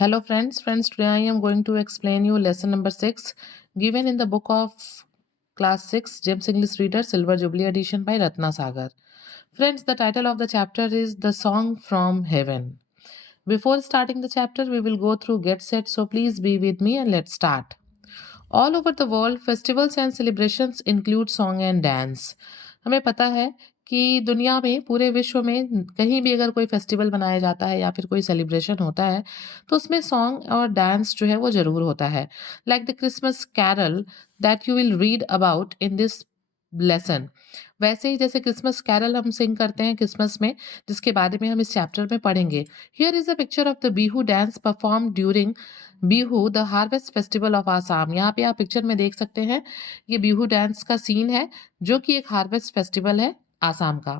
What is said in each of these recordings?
Hello friends, today I am going to explain you lesson number 6 given in the book of class 6 James English Reader Silver Jubilee edition by Ratna Sagar. Friends, the title of the chapter is The Song from Heaven. Before starting the chapter, we will go through get set, so please be with me and let's start. All over the world, festivals and celebrations include song and dance. हमें पता है कि दुनिया में पूरे विश्व में कहीं भी अगर कोई फेस्टिवल मनाया जाता है या फिर कोई सेलिब्रेशन होता है तो उसमें सॉन्ग और डांस जो है वो ज़रूर होता है like the Christmas carol that you will read about in this lesson. वैसे ही जैसे क्रिसमस कैरल हम सिंग करते हैं क्रिसमस में, जिसके बारे में हम इस चैप्टर में पढ़ेंगे। Here is a picture of the Bihu dance perform during Bihu the harvest festival of Assam. यहाँ पे आप पिक्चर में देख सकते हैं, ये बिहू डांस का सीन है जो कि एक हार्वेस्ट फेस्टिवल है आसाम का।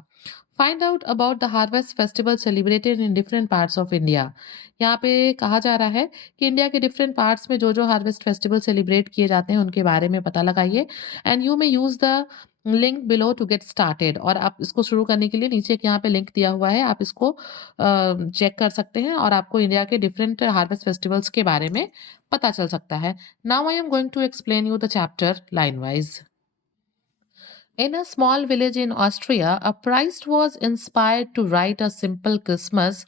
Find out about the harvest festival celebrated in different parts of India. यहाँ पे कहा जा रहा है कि इंडिया के डिफरेंट पार्ट्स में जो जो हार्वेस्ट फेस्टिवल सेलिब्रेट किए जाते हैं उनके बारे में पता लगाइए and you may use the link below to get started. और आप इसको शुरू करने के लिए नीचे एक यहाँ पे लिंक दिया हुआ है, आप इसको चेक कर सकते हैं और आपको इंडिया के डिफरेंट हार्वेस्ट फेस्टिवल्स के बारे में पता चल सकता है। Now I am going to explain you the chapter line wise. In a small village in Austria, a priest was inspired to write a simple Christmas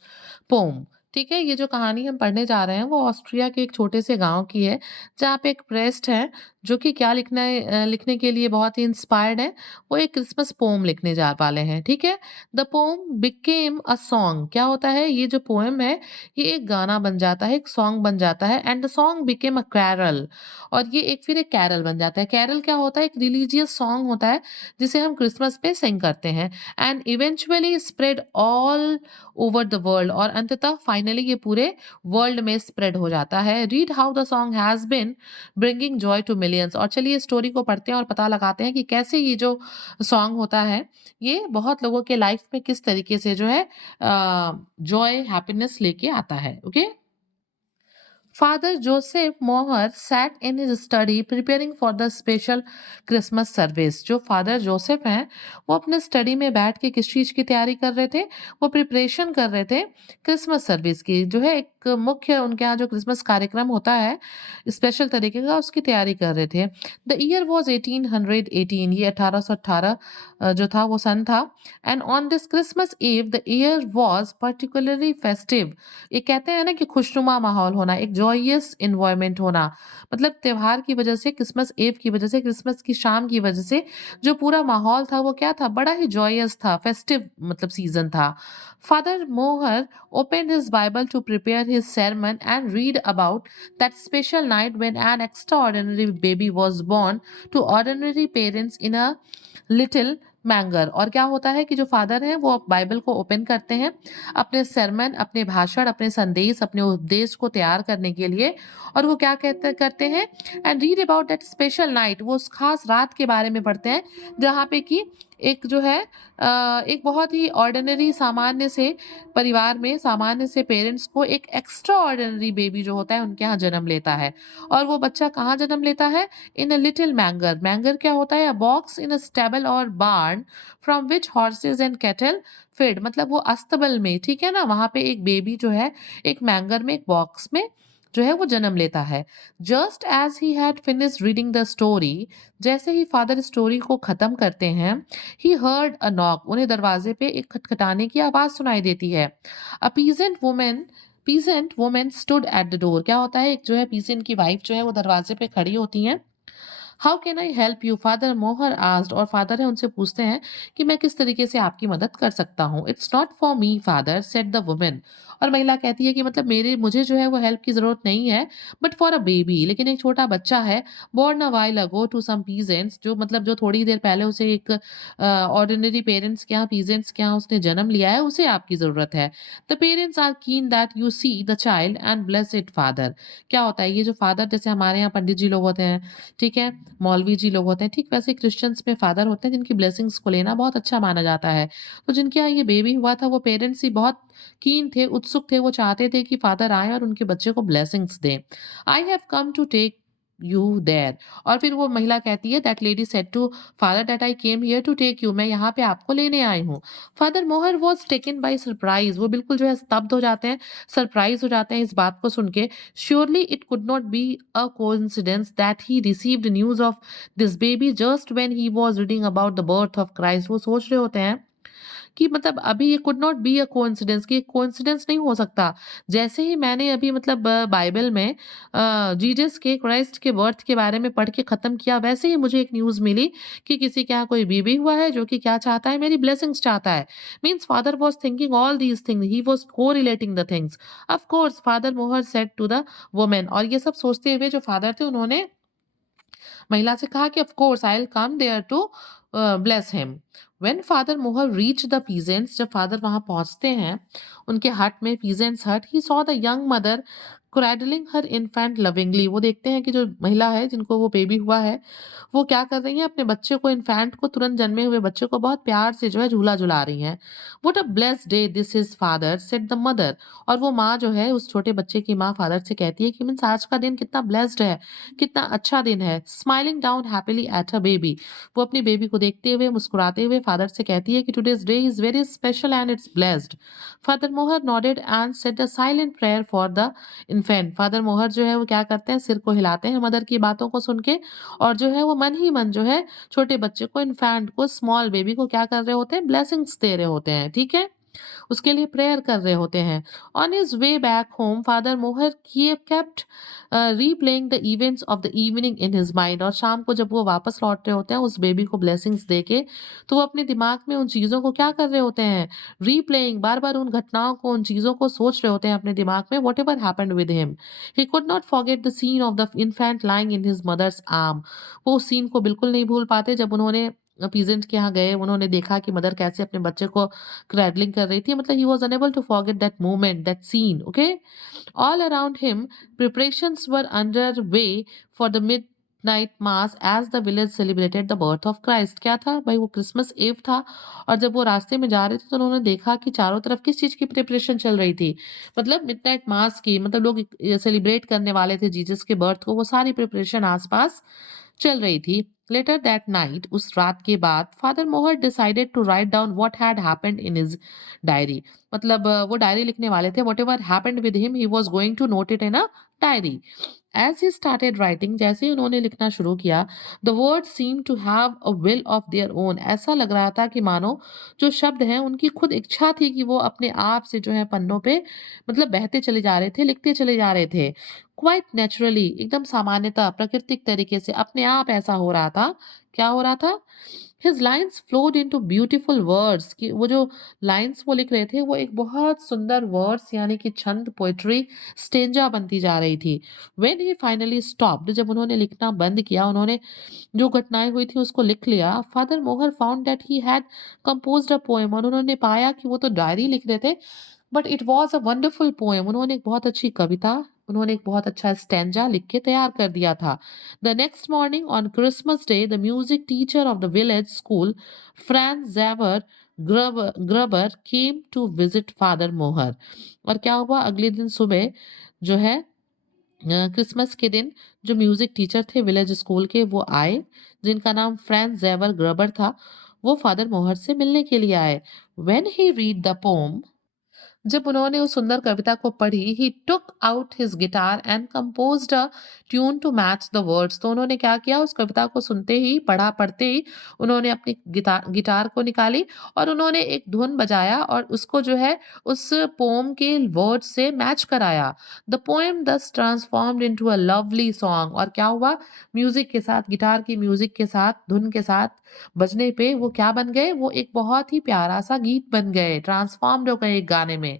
poem. ठीक है, ये जो कहानी हम पढ़ने जा रहे हैं वो ऑस्ट्रिया के एक छोटे से गांव की है, जहाँ पे एक प्रेस्ट है जो कि क्या लिखने के लिए बहुत ही इंस्पायर्ड है। वो एक क्रिसमस पोम लिखने जा वाले हैं। ठीक है, the pome became a song. क्या होता है, ये जो पोएम है ये एक गाना बन जाता है, एक सॉन्ग बन जाता है and the song became a carol. और ये एक फिर एक कैरल बन जाता है। कैरल क्या होता है, एक रिलीजियस सॉन्ग होता है जिसे हम क्रिसमस पे सिंग करते हैं and eventually spread all over the world. और अंततः फाइनली ये पूरे वर्ल्ड में स्प्रेड हो जाता है। Read how the song has been bringing joy to millions. और चलिए स्टोरी को पढ़ते हैं और पता लगाते हैं कि कैसे ये जो सॉन्ग होता है ये बहुत लोगों के लाइफ में किस तरीके से जो है जॉय हैप्पीनेस लेके आता है। Okay, Father Joseph Moher sat in his study preparing for the special Christmas service। जो फादर जोसेफ हैं वो अपने स्टडी में बैठ के किस चीज़ की तैयारी कर रहे थे, वो प्रिपरेशन कर रहे थे क्रिसमस सर्विस की, जो है एक मुख्य उनके यहाँ जो क्रिसमस कार्यक्रम होता है स्पेशल तरीके का, उसकी तैयारी कर रहे थे। द ईयर वॉज 1818, ये 1818 जो था वो सन था। And on this Christmas eve the year was particularly festive. ये कहते हैं ना कि खुशनुमा माहौल होना, एक जॉयस इन्वायरमेंट होना, मतलब त्योहार की वजह से, क्रिसमस ईव की वजह से, क्रिसमस की शाम की वजह से जो पूरा माहौल था वो क्या था, बड़ा ही जॉयस था, फेस्टिव मतलब सीजन था। फादर मोहर opened his Bible to prepare his sermon and read about that special night when an extraordinary baby was born to ordinary parents in a little मैंगर। और क्या होता है कि जो फादर हैं वो बाइबल को ओपन करते हैं अपने सरमन, अपने भाषण, अपने संदेश, अपने उपदेश को तैयार करने के लिए। और वो क्या कहते करते हैं, and read about that special night, वो उस खास रात के बारे में पढ़ते हैं जहाँ पे कि एक जो है एक बहुत ही ऑर्डिनरी सामान्य से परिवार में, सामान्य से पेरेंट्स को एक एक्स्ट्रा ऑर्डिनरी बेबी जो होता है उनके यहाँ जन्म लेता है। और वो बच्चा कहाँ जन्म लेता है, इन अ लिटिल मैंगर। मैंगर क्या होता है, अ बॉक्स इन अ स्टेबल और barn from which horses and cattle fed. मतलब वो अस्तबल में, ठीक है ना, वहां पे एक बेबी जो है एक मैंगर में, एक बॉक्स में जो है वो जन्म लेता है। Just as he had finish reading the story, जैसे ही फादर स्टोरी को खत्म करते हैं, ही हर्ड अ नॉक, उन्हें दरवाजे पे एक खटखटाने की आवाज सुनाई देती है। A peasant women stood at the door. क्या होता है, एक जो है पीजेंट की वाइफ जो है वो दरवाजे पे खड़ी होती है। How can I help you, father मोहर आस्क्ड। और फादर है उनसे पूछते हैं कि मैं किस तरीके से आपकी मदद कर सकता हूँ। It's not for me father said the women. और महिला कहती है कि मतलब मुझे जो है वो हेल्प की जरूरत नहीं है, बट फॉर अ बेबी, लेकिन एक छोटा बच्चा है, born a while ago to some peasants, जो मतलब जो थोड़ी देर पहले उसे एक ऑर्डिनरी पेरेंट्स के यहाँ, पीजेंट्स के यहाँ उसने जन्म लिया है, उसे आपकी जरूरत है। The parents are keen that you see the child and bless it father. क्या होता है, ये जो फादर जैसे हमारे यहाँ पंडित जी लोग होते हैं, ठीक है, मौलवी जी लोग होते हैं, ठीक वैसे क्रिश्चियंस में फादर होते हैं जिनकी ब्लेसिंग्स को लेना बहुत अच्छा माना जाता है। तो जिनके यहाँ ये बेबी हुआ था वो पेरेंट्स ही बहुत कीन थे, उत्सुक थे, वो चाहते थे कि फादर आए और उनके बच्चे को ब्लेसिंग्स दें। I have come to take you there. और फिर वो महिला कहती है, that lady said to father that I came here to take you. मैं यहाँ पे आपको लेने आई हूँ. Father Moher was taken by surprise. वो बिल्कुल जो है स्तब्ध हो जाते हैं, सरप्राइज हो जाते हैं इस बात को सुन के. Surely it could not be a coincidence that he received news of this baby just when he was reading about the birth of Christ. वो सोच रहे होते हैं कि मतलब अभी ये could not be a coincidence, कि कोइंसिडेंस नहीं हो सकता। जैसे ही मैंने अभी मतलब बाइबल में जीसस के, क्राइस्ट के बर्थ के बारे में पढ़ के खत्म किया, वैसे ही मुझे एक न्यूज़ मिली कि किसी के यहाँ कोई बेबी हुआ है जो कि क्या चाहता है, मेरी ब्लेसिंग्स चाहता है। Means father was thinking all these things, he was correlating the things. Of course father मोहर सेड टू द वुमन, और ये सब सोचते हुए जो फादर थे उन्होंने महिला से कहा कि of course I will come there to bless him. When father Mohr reach the peasants, जब फादर वहां पहुंचते हैं उनके हट में, peasants hut, he saw the young mother cradling her infant lovingly. वो देखते हैं कि जो महिला है जिनको वो बेबी हुआ है वो क्या कर रही है, अपने बच्चे को, इन्फेंट को, तुरंत जन्मे हुए बच्चे को बहुत प्यार से जो है झूला झुला रही हैं। What a blessed day this is father, said the mother. और वो माँ जो है उस छोटे बच्चे की माँ फादर से कहती है कि मीन्स आज का दिन कितना ब्लेस्ड है, कितना अच्छा दिन है। Smiling down happily at a baby, वो अपनी बेबी को देखते हुए मुस्कुराते हुए फादर से कहती है कि today's day is very special and it's blessed. Father Mohr nodded and said a silent prayer for the infant. Father Mohr जो है वो क्या करते हैं, सिर को हिलाते हैं मदर की बातों को सुन के, और जो है वो मन ही मन जो है छोटे बच्चे को, इन्फेंट को, स्मॉल बेबी को क्या कर रहे होते हैं, ब्लेसिंग्स दे रहे होते हैं। ठीक है, उसके लिए प्रेयर कर रहे होते हैं। On his way back home father Mohr kept replaying the events of the evening in his mind. और शाम को जब वो वापस लौट रहे होते हैं उस बेबी को ब्लेसिंग्स देके, तो वो अपने दिमाग में उन चीज़ों को क्या कर रहे होते हैं, रीप्लेइंग, बार बार उन घटनाओं को, उन चीज़ों को सोच रहे होते हैं अपने दिमाग में, whatever happened with him. He could not forget the scene of the infant lying in his mother's arm. वो उस सीन को बिल्कुल नहीं भूल पाते जब उन्होंने पीजेंट के यहाँ गए, उन्होंने देखा कि मदर कैसे अपने बच्चे को क्रैडलिंग कर रही थी। मतलब he was unable to forget that moment, that scene. Okay, all around him preparations were under way for the midnight mass as the village celebrated the birth of Christ. क्या था भाई, वो क्रिसमस ईव था, और जब वो रास्ते में जा रहे थे तो उन्होंने देखा कि चारों तरफ किस चीज की प्रिपरेशन चल रही थी, मतलब मिडनाइट मास की, मतलब लोग सेलिब्रेट करने वाले थे जीसस के बर्थ को, वो सारी प्रिपरेशन आसपास चल रही थी। लेटर दैट नाइट, उस रात के बाद, father Mohr decided to write down what had happened in his diary. मतलब वो डायरी लिखने वाले थे, whatever happened with him he was going to note it in a diary. As he started writing, जैसे ही उन्होंने लिखना शुरू किया, the word seem to have a will of their own. ऐसा लग रहा था कि मानो जो शब्द हैं उनकी खुद इच्छा थी कि वो अपने आप से जो है पन्नों पे मतलब बहते चले जा रहे थे, लिखते चले जा रहे थे। क्वाइट नेचुरली, एकदम सामान्यतः, प्राकृतिक तरीके से, अपने आप ऐसा हो रहा था। क्या हो रहा था, his lines flowed into beautiful words, कि वो जो लाइन्स वो लिख रहे थे वो एक बहुत सुंदर वर्ड्स यानी कि छंद, पोएट्री, स्टेंजा बनती जा रही थी। व्हेन ही फाइनली स्टॉप्ड, जब उन्होंने लिखना बंद किया, उन्होंने जो घटनाएं हुई थी उसको लिख लिया, फादर मोहर found that he had composed a poem. और उन्होंने पाया कि वो तो डायरी लिख रहे थे, but it was a wonderful poem. उन्होंने एक बहुत अच्छी कविता, उन्होंने एक बहुत अच्छा स्टैंजा लिख के तैयार कर दिया था। The next morning on Christmas day the music teacher of the village school France ज़ेवर ग्रबर केम टू विजिट फादर मोहर। और क्या हुआ, अगले दिन सुबह जो है क्रिसमस के दिन जो म्यूजिक टीचर थे विलेज स्कूल के वो आए, जिनका नाम फ्रांस ज़ेवर ग्रबर था। वो फादर मोहर से मिलने के लिए आए। When he read the poem, जब उन्होंने उस सुंदर कविता को पढ़ी, he took out his guitar and composed a tune to match the words. तो उन्होंने क्या किया, उस कविता को सुनते ही, पढ़ते ही उन्होंने अपनी गिटार को निकाली और उन्होंने एक धुन बजाया और उसको जो है उस पोम के वर्ड से मैच कराया। द पोएम दस transformed into a lovely song. और क्या हुआ, म्यूजिक के साथ, गिटार की म्यूजिक के साथ, धुन के साथ बजने पे वो क्या बन गए, वो एक बहुत ही प्यारा सा गीत बन गए, ट्रांसफॉर्म्ड हो गए एक गाने में।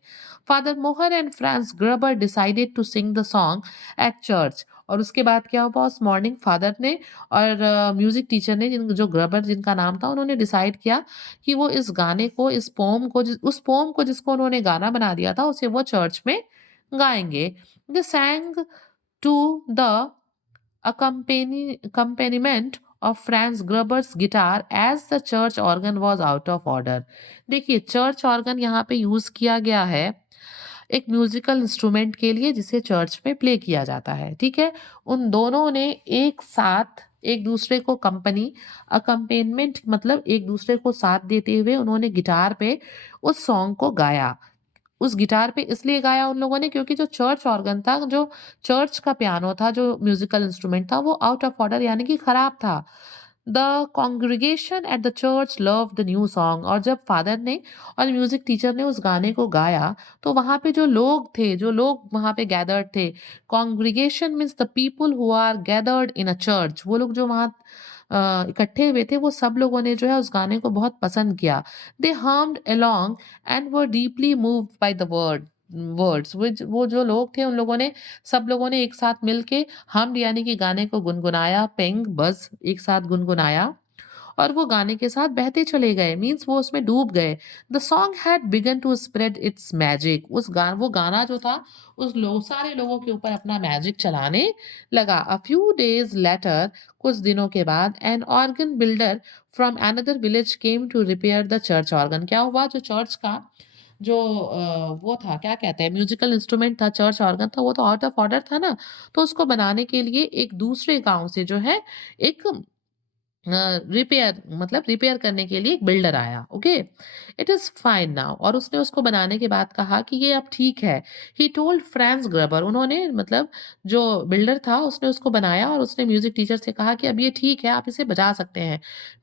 Father Mohr and Franz Gruber decided to sing the song at church. और उसके बाद क्या हुआ, उस मॉर्निंग फादर ने और म्यूजिक टीचर ने, जो ग्रबर जिनका नाम था, उन्होंने डिसाइड किया कि वो इस गाने को, इस पोम को, उस पोम को जिसको उन्होंने गाना बना दिया था, उसे वो चर्च में गाएंगे। They sang to the accompaniment of Franz Gruber's guitar as the church organ was out of order। देखिए चर्च ऑर्गन यहाँ पे यूज किया गया है एक म्यूज़िकल इंस्ट्रूमेंट के लिए जिसे चर्च में प्ले किया जाता है, ठीक है? उन दोनों ने एक साथ एक-दूसरे को अकम्पेनमेंट मतलब एक-दूसरे को साथ देते हुए उन्होंने गिटार पे उस सॉन्ग को गाया। उस गिटार पे इसलिए गाया उन लोगों ने क्योंकि जो चर्च ऑर्गन था, जो चर्च का पियानो था, जो म्यूज़िकल इंस्ट्रूमेंट था, वो आउट ऑफ ऑर्डर यानी कि खराब था। The congregation at the church loved the new song और जब फादर ने और म्यूज़िक टीचर ने उस गाने को गाया, तो वहाँ पे जो लोग वहाँ पे गैदर्ड थे, congregation means the people who are gathered in a church, वो लोग जो वहाँ इकट्ठे हुए थे, वो सब लोगों ने जो है उस गाने को बहुत पसंद किया। दे hummed along and were deeply moved by the words वो जो लोग थे उन लोगों ने सब लोगों ने एक साथ मिलके हमड यानी कि गाने को गुनगुनाया, पेंग बज़ एक साथ गुनगुनाया और वो गाने के साथ बहते चले गए मीन्स वो उसमें डूब गए। The song had begun to spread its magic वो गाना जो था सारे लोगों के ऊपर अपना मैजिक चलाने लगा। अ फ्यू डेज लेटर कुछ दिनों के बाद an organ builder from another village came to repair the church organ. क्या हुआ जो चर्च का जो वो था क्या कहते हैं म्यूजिकल इंस्ट्रूमेंट था चर्च ऑर्गन था वो तो आउट ऑफ ऑर्डर था ना, तो उसको बनाने के लिए एक दूसरे गांव से जो है एक रिपेयर करने के लिए एक बिल्डर आया, okay? It is fine now और उसने उसको बनाने के बाद कहा कि ये अब ठीक है। ही टोल्ड फ्रांज ग्रबर उन्होंने मतलब जो बिल्डर था उसने उसको बनाया और उसने म्यूज़िक टीचर से कहा कि अब ये ठीक है, आप इसे बजा सकते हैं।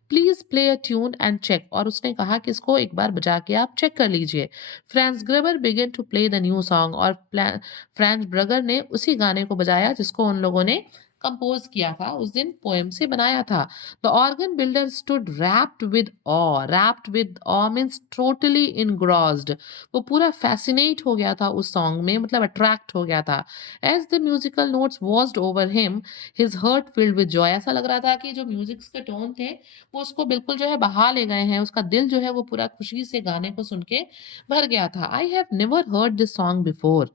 Please play a tune and check और उसने कहा कि इसको एक बार बजा के आप चेक कर लीजिए। Franz Gruber began to play the new song और फ्रांज ब्रगर ने उसी गाने को बजाया जिसको उन लोगों ने कंपोज़ किया था, उस दिन पोएम से बनाया था। The organ builder stood wrapped with awe. Wrapped with awe means totally engrossed. वो पूरा fascinate हो गया था उस song में मतलब attract हो गया था। As the musical notes washed over him, his heart filled with joy. ऐसा लग रहा था कि जो म्यूजिक के टोन थे वो उसको बिल्कुल जो है बहा ले गए हैं। उसका दिल जो है वो पूरा खुशी से गाने को सुन के भर गया था। I have never heard this song before.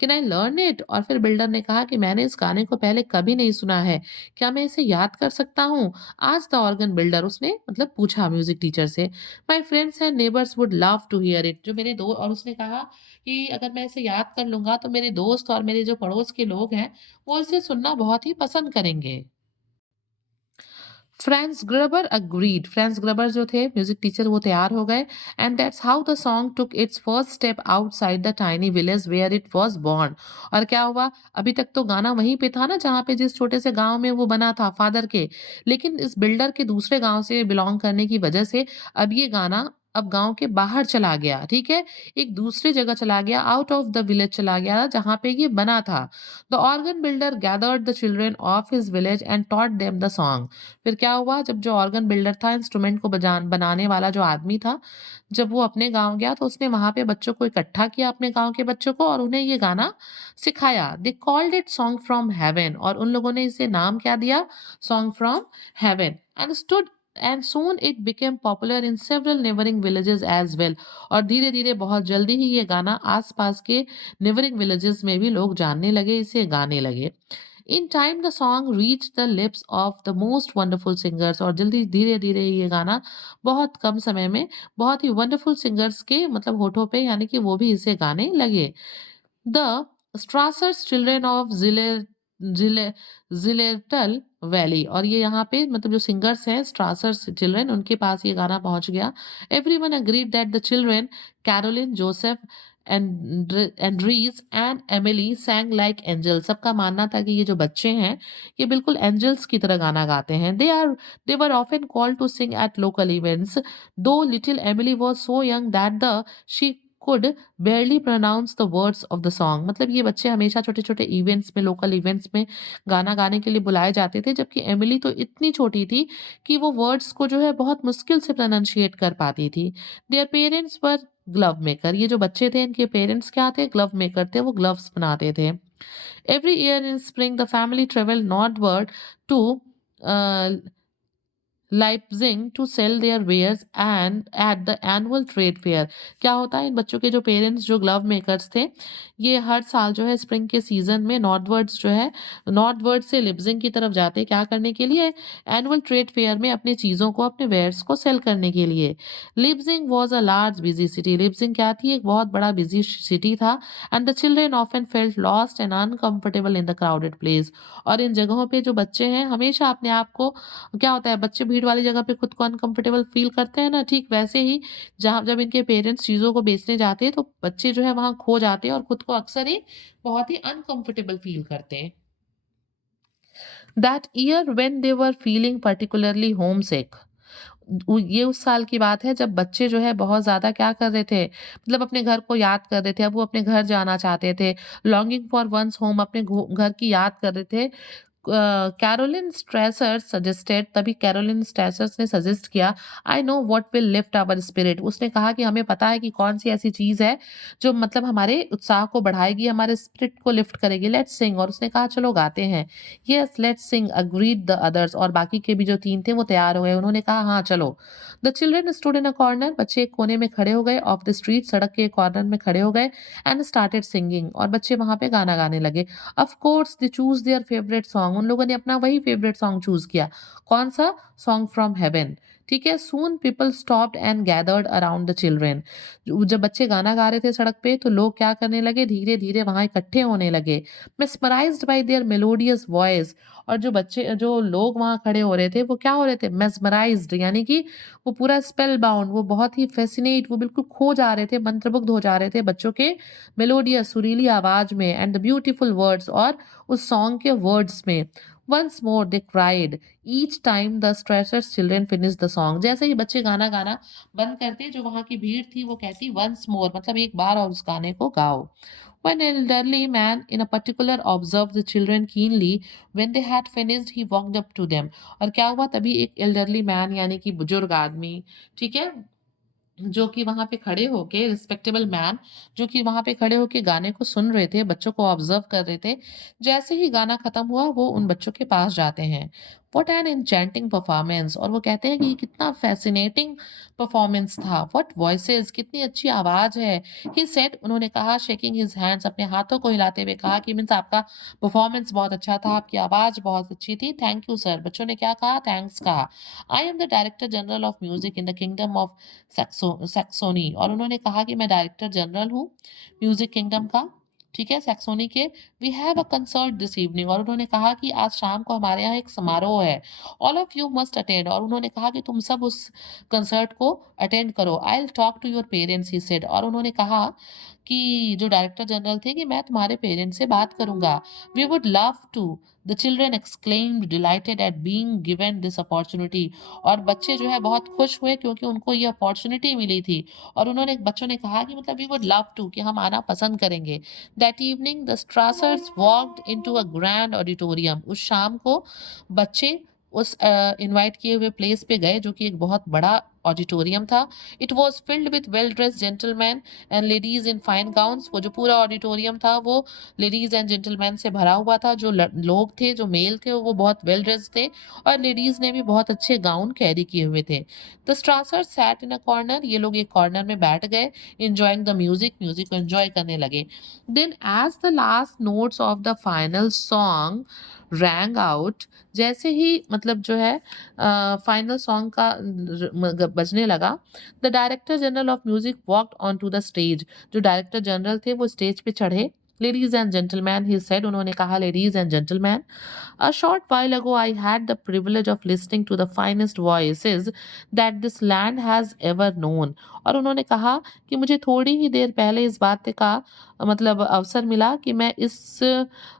Can I learn it? और फिर बिल्डर ने कहा कि मैंने इस गाने को पहले कभी नहीं सुना है। क्या मैं इसे याद कर सकता हूँ? आज द ऑर्गन बिल्डर उसने मतलब पूछा म्यूजिक टीचर से my friends and neighbours would love to hear it जो मेरे दो और उसने कहा कि अगर मैं इसे याद कर लूंगा तो मेरे दोस्त और मेरे जो पड़ोस के लोग हैं वो इसे सुनना बहुत ही पसंद करेंगे। फ्रांस ग्रबर जो थे म्यूजिक टीचर वो तैयार हो गए and that's how the song took its first step outside the tiny village where it was born. और क्या हुआ अभी तक तो गाना वहीं पे था ना जहाँ पे जिस छोटे से गांव में वो बना था फादर के, लेकिन इस बिल्डर के दूसरे गांव से बिलोंग करने की वजह से अब ये गाना अब गांव के बाहर चला गया, ठीक है? एक दूसरी जगह चला गया, आउट ऑफ द विलेज चला गया जहां पे ये बना था। The organ builder gathered the children of his village and taught them the song. फिर क्या हुआ जब जो ऑर्गन बिल्डर था इंस्ट्रूमेंट को बजान बनाने वाला जो आदमी था, जब वो अपने गाँव गया तो उसने वहाँ पे बच्चों को इकट्ठा किया अपने गाँव के बच्चों को और उन्हें ये गाना सिखाया। They called it song from heaven और उन लोगों ने इसे नाम क्या दिया? Song from heaven and soon it became popular in several neighbouring villages as well. और धीरे-धीरे बहुत जल्दी ही ये गाना आस-पास के नेबरिंग विलेजेस में भी लोग जानने लगे, इसे गाने लगे। In time the song reach the lips of the most wonderful singers और जल्दी धीरे-धीरे ये गाना बहुत कम समय में बहुत ही वंडरफुल सिंगर्स के मतलब होठों पे यानी कि वो भी इसे गाने लगे। द स्ट्रासर्स चिल्ड्रन ऑफ जिले जिलेटल वैली और ये यहाँ पे मतलब जो सिंगर्स हैं स्ट्रासर्स चिल्ड्रन उनके पास ये गाना पहुंच गया। Everyone agreed that the children Caroline Joseph Andreas and Emily sang like angel. सबका मानना था कि ये जो बच्चे हैं ये बिल्कुल एंजल्स की तरह गाना गाते हैं। They were often called to sing at local events though little Emily was so young that the she could barely pronounce the words of the song। मतलब ये बच्चे हमेशा छोटे-छोटे इवेंट्स में, लोकल इवेंट्स में गाना गाने के लिए बुलाए जाते थे, जबकि एमिली तो इतनी छोटी थी कि वो वर्ड्स को जो है बहुत मुश्किल से प्रोनंशिएट कर पाती थी। Their parents were glove maker. ये जो बच्चे थे इनके पेरेंट्स क्या थे? ग्लव मेकर थे, वो ग्लव्स बनाते थे। Every year in spring the family travel northward to Leipzig to sell their wares and at the annual trade fair. क्या होता है, इन बच्चों के जो पेरेंट्स जो ग्लव मेकर्स थे, ये हर साल जो है स्प्रिंग के सीजन में नॉर्थवर्ड्स जो है नॉर्थवर्ड से लिप्जिंग की तरफ जाते, क्या करने के लिए, एनुअल ट्रेड फेयर में अपनी चीज़ों को, अपने वेयर्स को सेल करने के लिए। Leipzig was a large busy city. Leipzig क्या थी, एक बहुत बड़ा बिजी सिटी था। And the children often felt lost and uncomfortable in the crowded place. और इन जगहों पे जो बच्चे हैं हमेशा अपने आप को, क्या होता है, बच्चे भीड़ वाली जगह पे खुद को अनकंफर्टेबल फील करते हैं ना, ठीक वैसे ही जहाँ जब इनके पेरेंट्स चीज़ों को बेचने जाते हैं तो बच्चे जो है वहाँ खो जाते हैं और खुद को अक्सर ही बहुत ही अनकंफर्टेबल फील करते हैं। That year when they were feeling particularly homesick. ये उस साल की बात है जब बच्चे जो है बहुत ज़्यादा क्या कर रहे थे, मतलब अपने घर को याद कर रहे थे। अब वो अपने घर जाना चाहते थे। लॉन्गिंग फॉर वन्स होम, अपने घर की याद कर रहे थे। कैरोलिन स्ट्रेसर सजेस्टेड, तभी कैरोलिन स्ट्रेसर्स ने सजेस्ट किया, I know what will lift our spirit. उसने कहा कि हमें पता है कि कौन सी ऐसी चीज़ है जो मतलब हमारे उत्साह को बढ़ाएगी, हमारे स्पिरिट को लिफ्ट करेगी। लेट्स सिंग। और उसने कहा चलो गाते हैं। Yes let's Singh agreed the others. और बाकी के भी जो 3 थे वो तैयार हो गए। उन्होंने कहा हाँ चलो। The children stood in a corner. बच्चे एक कोने में खड़े हो गए। ऑफ द स्ट्रीट, सड़क के एक कॉर्नर में खड़े हो गए। And started singing. और बच्चे वहाँ पे गाना गाने लगे। Of course they choose their favourite song. उन लोगों ने अपना वही फेवरेट सॉन्ग चूज़ किया। कौन-सा? Song from heaven. ठीक है? Soon people stopped and gathered around the children. जब बच्चे गाना गा रहे थे सड़क पे तो लोग क्या करने लगे? धीरे-धीरे वहाँ इकट्ठे होने लगे। Mesmerised bye there melodious voice. और जो लोग वहाँ खड़े हो रहे थे वो क्या हो रहे थे? मेस्मराइज्ड, यानी कि वो पूरा स्पेल बाउंड, वो बहुत ही फ़ैसिनेट, वो बिल्कुल खो जा रहे थे, मंत्रमुग्ध हो जा रहे थे बच्चों के मेलोडियस सुरीली आवाज़ में एंड द ब्यूटीफुल वर्ड्स, और उस सॉन्ग के वर्ड्स में। Once more they cried each time the Strassers children finish the song. जैसे ही बच्चे गाना गाना बंद करते, जो वहाँ की भीड़ थी वो कहती वंस मोर, मतलब एक बार और उस गाने को गाओ। One elderly man in a particular observed the children keenly. When they had finished, he walked up to them. और क्या हुआ, तभी एक elderly man यानी कि बुजुर्ग आदमी, ठीक है, जो कि वहाँ पे खड़े होके, रिस्पेक्टेबल मैन, जो कि वहाँ पे खड़े होके गाने को सुन रहे थे, बच्चों को ऑब्जर्व कर रहे थे। जैसे ही गाना खत्म हुआ वो उन बच्चों के पास जाते हैं। What an enchanting performance. और वो कहते हैं कि ये कितना फैसिनेटिंग परफॉर्मेंस था। व्हाट वॉइसेस, कितनी अच्छी आवाज़ है। ही सेड, उन्होंने कहा, शेकिंग हिज हैंड्स, अपने हाथों को हिलाते हुए कहा कि मीन्स आपका परफॉर्मेंस बहुत अच्छा था, आपकी आवाज़ बहुत अच्छी थी। Thank you sir. बच्चों ने क्या कहा? थैंक्स कहा। I am the director general of music in the kingdom of Saxony. और उन्होंने कहा कि मैं डायरेक्टर जनरल हूँ म्यूजिक किंगडम का, ठीक है, सैक्सोनी के। We have a concert this evening. और उन्होंने कहा कि आज शाम को हमारे यहाँ एक समारोह है। All of you must attend. और उन्होंने कहा कि तुम सब उस कंसर्ट को अटेंड करो। I will talk to your parents, he said. और उन्होंने कहा कि जो डायरेक्टर जनरल थे कि मैं तुम्हारे पेरेंट्स से बात करूंगा। We would love to. The children exclaimed delighted at being given this opportunity. और बच्चे जो है बहुत खुश हुए क्योंकि उनको ये अपॉर्चुनिटी मिली थी। और उन्होंने, बच्चों ने कहा कि मतलब वी वुड लव टू, कि हम आना पसंद करेंगे। That evening the Strassers walked into a grand auditorium. उस शाम को बच्चे उस इनवाइट किए हुए प्लेस पे गए, जो कि एक बहुत बड़ा ऑडिटोरियम था। It was filled with well dressed gentleman and ladies in fine gowns. वो जो पूरा ऑडिटोरियम था वो लेडीज एंड जेंटलमैन से भरा हुआ था। जो लोग थे, जो मेल थे, वो बहुत वेल ड्रेस्ड थे। और लेडीज ने भी बहुत अच्छे गाउन कैरी किए हुए थे। The Strasser sat in a corner. ये लोग एक कॉर्नर में बैठ गए, इंजॉइंग द म्यूजिक, म्यूजिक को एंजॉय करने लगे। Then as the last notes of the final song rang out, जैसे ही मतलब जो है फाइनल सॉन्ग का बजने लगा, the director general of music walked on to the stage. जो डायरेक्टर जनरल थे वो स्टेज पे चढ़े। Ladies and gentleman, he said, उन्होंने कहा, ladies and gentleman, a short while ago I had the privilege of listening to the finest voices that this land has ever known। और उन्होंने कहा कि मुझे थोड़ी ही देर पहले इस बात का मतलब अवसर मिला कि मैं इस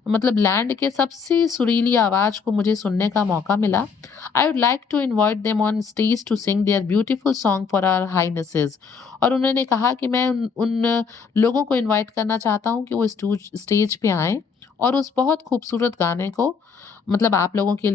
मतलब लैंड के सबसे सुरीली आवाज़ को मुझे सुनने का मौका मिला। I would like to invite them on stage to sing their beautiful song for our highnesses. और उन्होंने कहा कि मैं उन लोगों को इनवाइट करना चाहता हूँ कि वो स्टेज पे आएँ और उस बहुत खूबसूरत गाने को मतलब आप लोगों के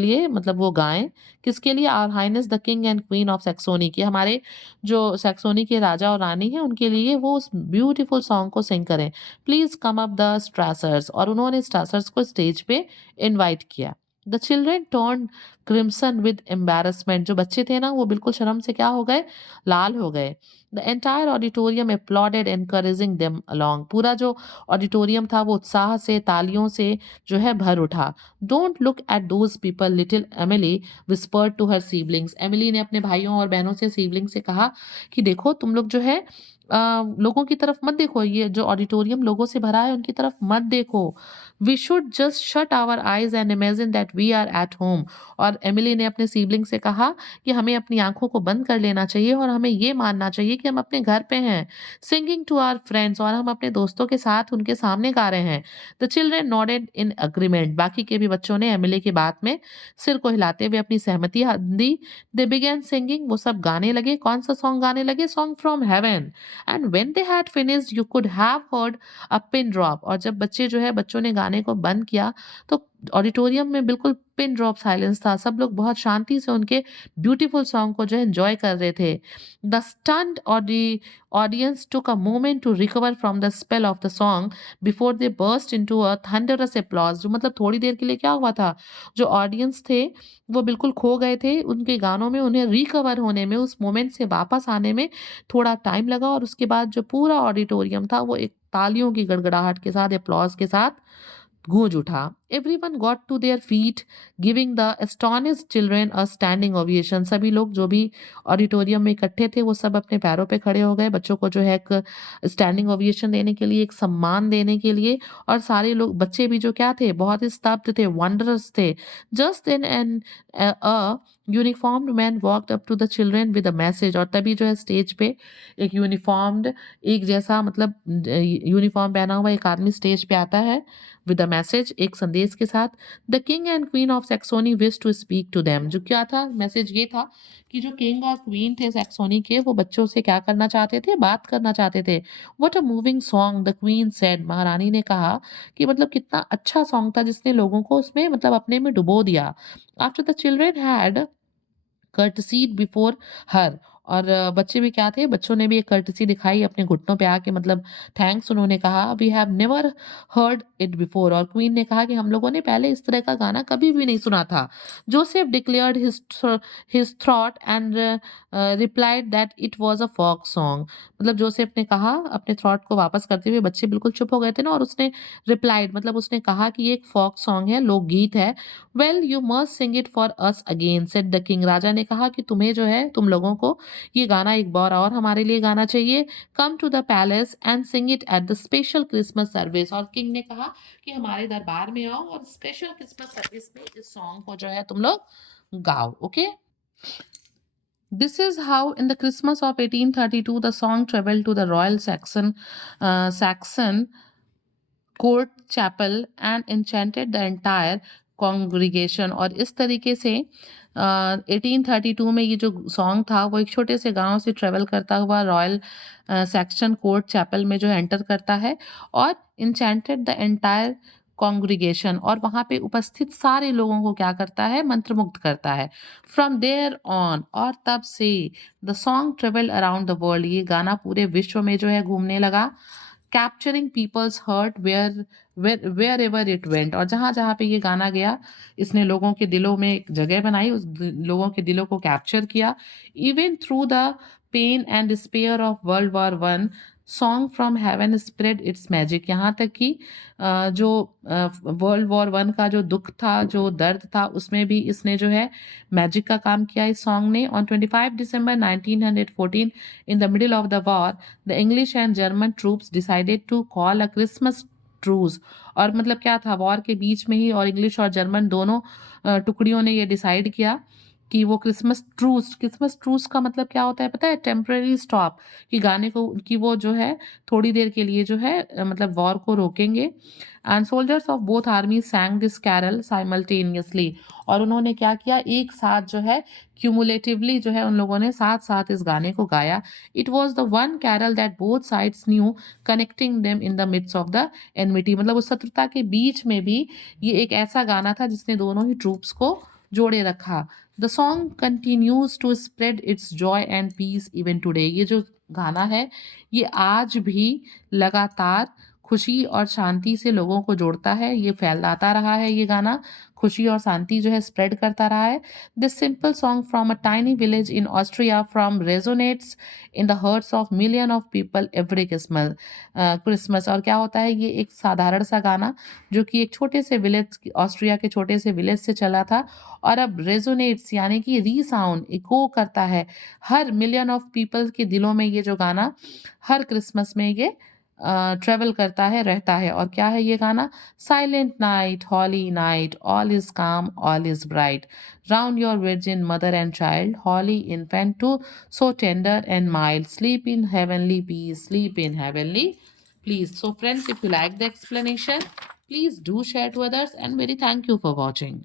लिए मतलब वो गाएँ। किसके लिए? Our highness the king and queen of Saxony, कि हमारे जो सैक्सोनी के राजा और रानी हैं उनके लिए वो उस ब्यूटीफुल सॉन्ग को सिंग करें। Please come up the Strassers. और उन्होंने स्ट्रासर्स को स्टेज पे इनवाइट किया। The children turn crimson with embarrassment, जो बच्चे थे ना वो बिल्कुल शर्म से क्या हो गए, लाल हो गए। The entire auditorium applauded encouraging them along, पूरा जो ऑडिटोरियम था वो उत्साह से तालियों से जो है भर उठा। Don't look at those people, little Emily whispered to her siblings, Emily ने अपने भाइयों और बहनों से सिबलिंग से कहा कि देखो तुम लोग जो है लोगों की तरफ मत देखो, ये जो ऑडिटोरियम लोगों से भरा है उनकी तरफ मत देखो। We should just shut our eyes and imagine that we are at home, और एमिली ने अपने सिबलिंग से कहा कि हमें अपनी आंखों को बंद कर लेना चाहिए और हमें ये मानना चाहिए कि हम अपने घर पे हैं। सिंगिंग टू आवर फ्रेंड्स, और हम अपने दोस्तों के साथ उनके सामने गा रहे हैं। The children nodded in agreement, बाकी के भी बच्चों ने एमिली की बात में सिर को हिलाते हुए अपनी सहमति दी। दे बिगेन सिंगिंग, वो सब गाने लगे। कौन सा सॉन्ग गाने लगे? Song from heaven. And when they had finished you could have heard a pin drop, और जब बच्चों ने गाने को बंद किया तो ऑडिटोरियम में बिल्कुल पिन ड्रॉप साइलेंस था। सब लोग बहुत शांति से उनके ब्यूटीफुल सॉन्ग को जो है एंजॉय कर रहे थे। The stunned audience took a moment to recover from the spell of the song before they burst into a thunderous applause, जो मतलब थोड़ी देर के लिए क्या हुआ था, जो ऑडियंस थे वो बिल्कुल खो गए थे उनके गानों में, उन्हें रिकवर होने में, उस मोमेंट से वापस आने में थोड़ा टाइम लगा, और उसके बाद जो पूरा ऑडिटोरियम था वो एक तालियों की गड़गड़ाहट के साथ, एप्लॉज के साथ गूंज उठा। Everyone got to their feet giving the astonished children a standing ovation, सभी लोग जो भी ऑडिटोरियम में इकट्ठे थे वो सब अपने पैरों पे खड़े हो गए, बच्चों को जो है एक स्टैंडिंग ओवेशन देने के लिए, एक सम्मान देने के लिए। और सारे लोग बच्चे भी जो क्या थे, बहुत ही स्तब्ध थे, वंडरस थे। Just then an a uniformed man walked up to the children with a message, और तभी जो है स्टेज पे एक यूनिफॉर्म्ड, एक जैसा मतलब यूनिफॉर्म पहना हुआ एक आदमी स्टेज पे आता है विद अ मैसेज, एक संदेश के साथ। The king and queen of Saxony wish to speak to them, जो क्या था, मैसेज ये था कि जो किंग और क्वीन थे सैक्सोनी के, वो बच्चों से क्या करना चाहते थे, बात करना चाहते थे। What a moving song, the queen said, महारानी ने कहा कि मतलब कितना अच्छा सॉन्ग था जिसने लोगों को उसमें मतलब अपने में डुबो दिया। After the children had curtsied before her, और बच्चे भी क्या थे, बच्चों ने भी एक कर्टसी दिखाई, अपने घुटनों पे आके मतलब थैंक्स उन्होंने कहा। We have never heard it before, और क्वीन ने कहा कि हम लोगों ने पहले इस तरह का गाना कभी भी नहीं सुना था। Joseph declared his thought and replied that it was a folk song, मतलब जोसेफ ने कहा अपने थॉट को वापस करते हुए, बच्चे बिल्कुल चुप हो गए थे ना, और उसने रिप्लाइड मतलब उसने कहा कि ये एक फोक सॉन्ग है, लोकगीत है। Well you must sing it for us again said the king, राजा ने कहा कि तुम्हें जो है, तुम लोगों को ये गाना एक बार और हमारे लिए गाना चाहिए। Come to the palace and sing it at the special Christmas service, और किंग ने कहा कि हमारे दरबार में आओ और स्पेशल क्रिसमस सर्विस में इस सॉन्ग को जो है तुम लोग गाओ। Okay, this is how, in the Christmas of 1832, the song traveled to the Royal Saxon court chapel and enchanted the entire congregation। और इस तरीके से 1832 में ये जो सॉन्ग था वो एक छोटे से गांव से ट्रेवल करता हुआ रॉयल सेक्शन कोर्ट चैपल में जो एंटर करता है, और enchanted द एंटायर कॉन्ग्रीगेशन, और वहाँ पे उपस्थित सारे लोगों को क्या करता है, मंत्रमुग्ध करता है। फ्रॉम देयर ऑन, और तब से the song travel around the world, ये गाना पूरे विश्व में जो है घूमने लगा। Capturing people's heart wherever it went, और जहाँ जहाँ पे ये गाना गया इसने लोगों के दिलों में एक जगह बनाई, लोगों के दिलों को कैप्चर किया। Even through the pain and despair of world war 1, song from heaven spread its magic, यहाँ तक कि जो वर्ल्ड वॉर 1 का जो दुख था, जो दर्द था, उसमें भी इसने जो है मैजिक का काम किया इस सॉन्ग ने। On 25 December 1914, in the middle of the war, the English and German troops decided to call a Christmas truce, और मतलब क्या था, वॉर के बीच में ही, और इंग्लिश और जर्मन दोनों टुकड़ियों ने ये डिसाइड किया कि वो क्रिसमस ट्रूस का मतलब क्या होता है पता है, टेम्पररी स्टॉप, कि गाने को कि वो जो है थोड़ी देर के लिए जो है मतलब वॉर को रोकेंगे। And soldiers of both army sang this carol simultaneously, और उन्होंने क्या किया, एक साथ जो है क्यूमुलेटिवली जो है उन लोगों ने साथ साथ इस गाने को गाया। It was the one carol that both sides knew connecting them in the midst of the enmity, मतलब उस शत्रुता के बीच में भी ये एक ऐसा गाना था जिसने दोनों ही ट्रूप्स को जोड़े रखा। The song continues to spread its joy and peace even today, ये जो गाना है ये आज भी लगातार खुशी और शांति से लोगों को जोड़ता है, ये फैलाता रहा है ये गाना, खुशी और शांति जो है स्प्रेड करता रहा है। This simple song from a tiny village in Austria from resonates in the hearts of million of people every Christmas. और क्या होता है, ये एक साधारण सा गाना जो कि एक छोटे से विलेज, ऑस्ट्रिया के छोटे से विलेज से चला था, और अब रेजोनेट्स यानी कि रीसाउंड, इको करता है हर मिलियन ऑफ पीपल के दिलों में। ये जो गाना हर क्रिसमस में ये ट्रेवल करता है, रहता है। और क्या है ये गाना? Silent night, holy night, all is calm, all is bright, round your virgin mother and child, holy infant too, so tender and mild, sleep in heavenly peace, sleep in heavenly please. So friends, if you like the explanation, please do share to others, and very thank you for watching.